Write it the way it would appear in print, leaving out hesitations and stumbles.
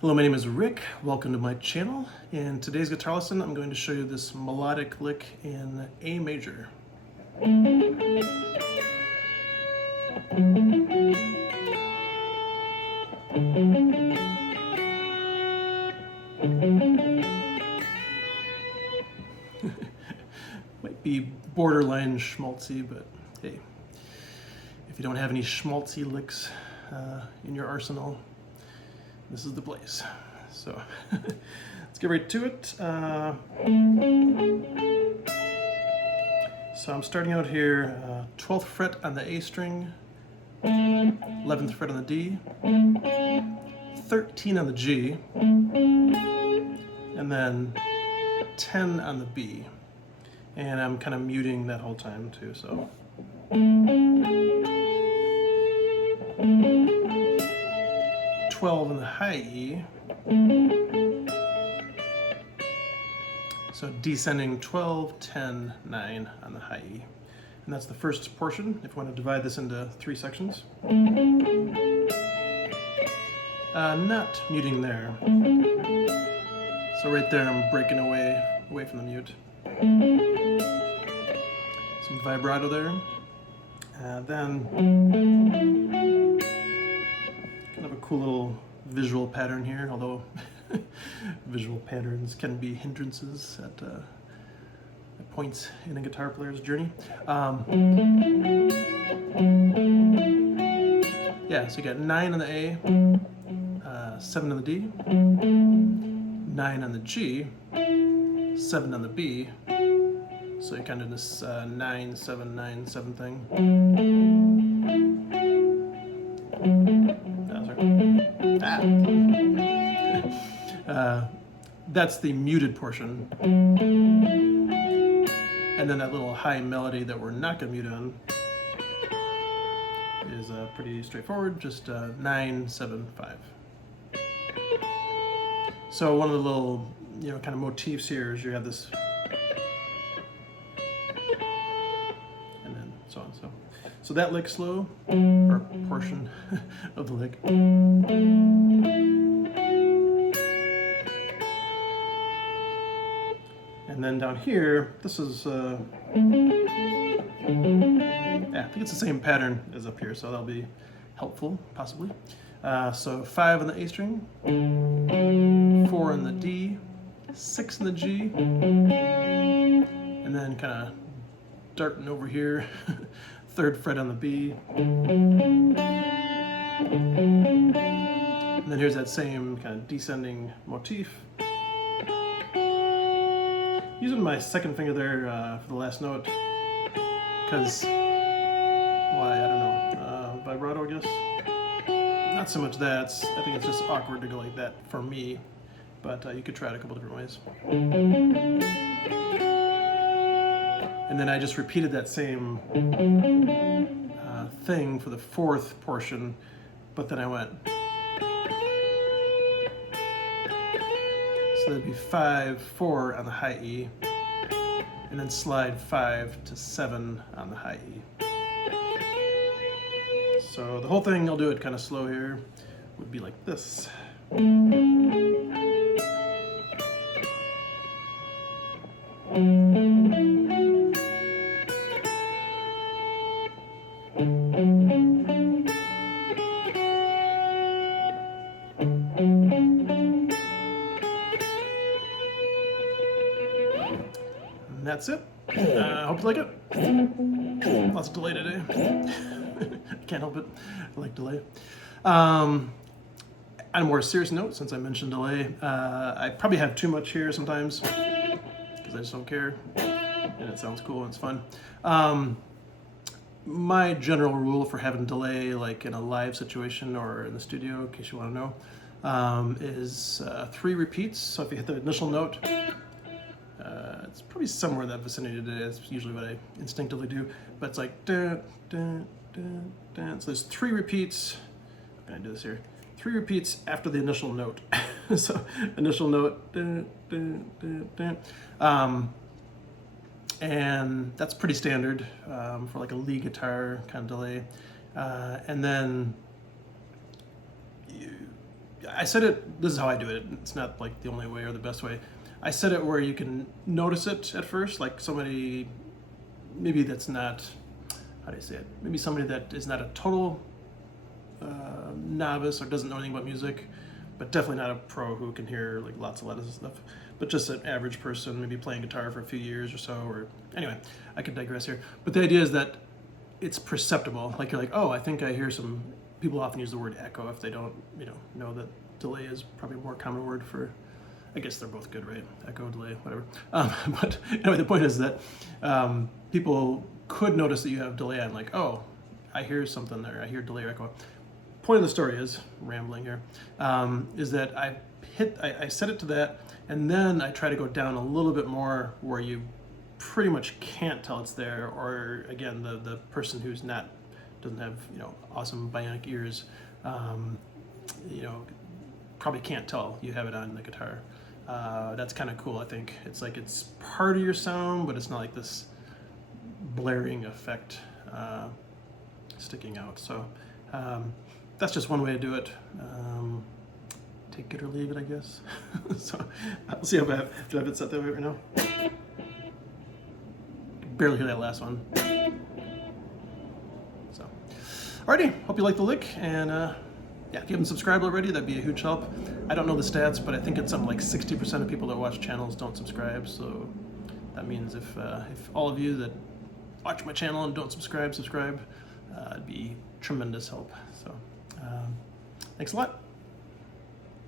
Hello, my name is Rick. Welcome to my channel. In today's guitar lesson, I'm going to show you this melodic lick in A major. Might be borderline schmaltzy, but hey, if you don't have any schmaltzy licks in your arsenal, this is the place. So let's get right to it. So I'm starting out here, 12th fret on the A string, 11th fret on the D, 13 on the G, and then 10 on the B. And I'm kind of muting that whole time too, so. 12 in the high E. So descending 12, 10, 9 on the high E. And that's the first portion, if you want to divide this into 3 sections. Not muting there. So right there I'm breaking away from the mute. Some vibrato there. Then kind of a cool little visual pattern here, although visual patterns can be hindrances at points in a guitar player's journey. Yeah, so you got 9 on the A, 7 on the D, 9 on the G, 7 on the B. So you kind of this 9, 7, 9, 7 thing. That's the muted portion. And then that little high melody that we're not going to mute on is pretty straightforward, just 9, 7, 5. So one of the little, kind of motifs here is you have this, and then so on. So that lick slow, or portion of the lick. And then down here, this is, I think it's the same pattern as up here, so that'll be helpful, possibly. So 5 on the A string, 4 on the D, 6 on the G, and then kind of darting over here, 3rd fret on the B. And then here's that same kind of descending motif. Using my second finger there for the last note, because, why, I don't know, vibrato, I guess? Not so much that, I think it's just awkward to go like that for me, but you could try it a couple different ways. And then I just repeated that same thing for the 4th portion, but then I went. So that'd be 5, 4 on the high E, and then slide 5 to 7 on the high E. So the whole thing, I'll do it kind of slow here, would be like this. And that's it. I hope you like it. Lots of delay today. I can't help it. I like delay. On a more serious note, since I mentioned delay, I probably have too much here sometimes because I just don't care, and it sounds cool and it's fun. My general rule for having delay, like in a live situation or in the studio, in case you want to know, is 3 repeats. So if you hit the initial note, it's probably somewhere in that vicinity today. That's usually what I instinctively do. But it's like, dun, dun, dun, dun. So there's 3 repeats. I'm going to do this here. 3 repeats after the initial note. So initial note, dun, dun, dun, dun. And that's pretty standard for like a lead guitar kind of delay. And then I set it, this is how I do it. It's not like the only way or the best way. I set it where you can notice it at first, like somebody, maybe that's not, how do you say it? Maybe somebody that is not a total novice or doesn't know anything about music, but definitely not a pro who can hear like lots of stuff, but just an average person, maybe playing guitar for a few years or so, or anyway, I could digress here. But the idea is that it's perceptible. Like you're like, oh, I think I hear some, people often use the word echo if they don't, know that delay is probably a more common word for, I guess they're both good, right? Echo, delay, whatever. But anyway, the point is that people could notice that you have delay on, like, oh, I hear something there, I hear delay or echo. Point of the story is, rambling here, is that I set it to that, and then I try to go down a little bit more where you pretty much can't tell it's there, or again, the person who's doesn't have awesome bionic ears, probably can't tell you have it on the guitar. That's kind of cool, I think. It's like it's part of your sound, but it's not like this blaring effect sticking out. So that's just one way to do it. Take it or leave it, I guess. So I'll see how bad. Do I have it set that way right now? Barely hear that last one. So, alrighty, hope you like the lick, and yeah, if you haven't subscribed already, that'd be a huge help. I don't know the stats, but I think it's something like 60% of people that watch channels don't subscribe, so that means if all of you that watch my channel and don't subscribe, it'd be tremendous help. So, thanks a lot.